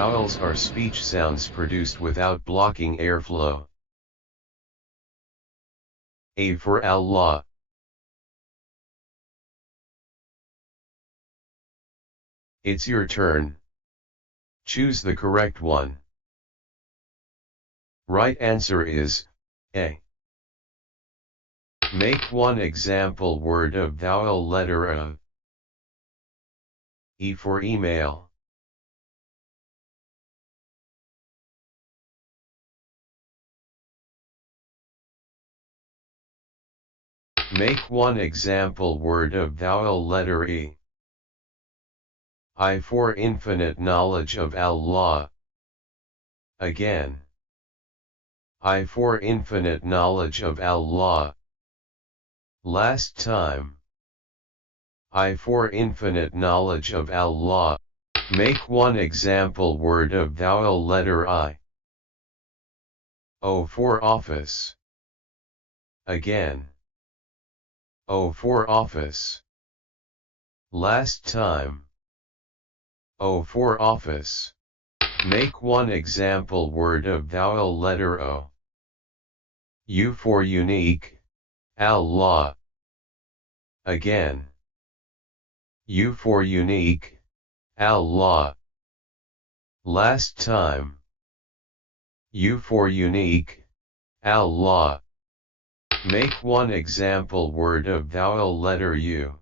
Vowels are speech sounds produced without blocking airflow. A for Allah. It's your turn. Choose the correct one. Right answer is A. Make one example word of vowel letter A. E for email. Make one example word of vowel letter E. I for infinite knowledge of Allah. Again. I for infinite knowledge of Allah. Last time. I for infinite knowledge of Allah. Make one example word of vowel letter I. O for office. Again. O for office. Last time. O for office. Make one example word of vowel letter O. U for unique. Allah. Again. U for unique. Allah. Last time. U for unique. Allah. Make one example word of vowel letter U.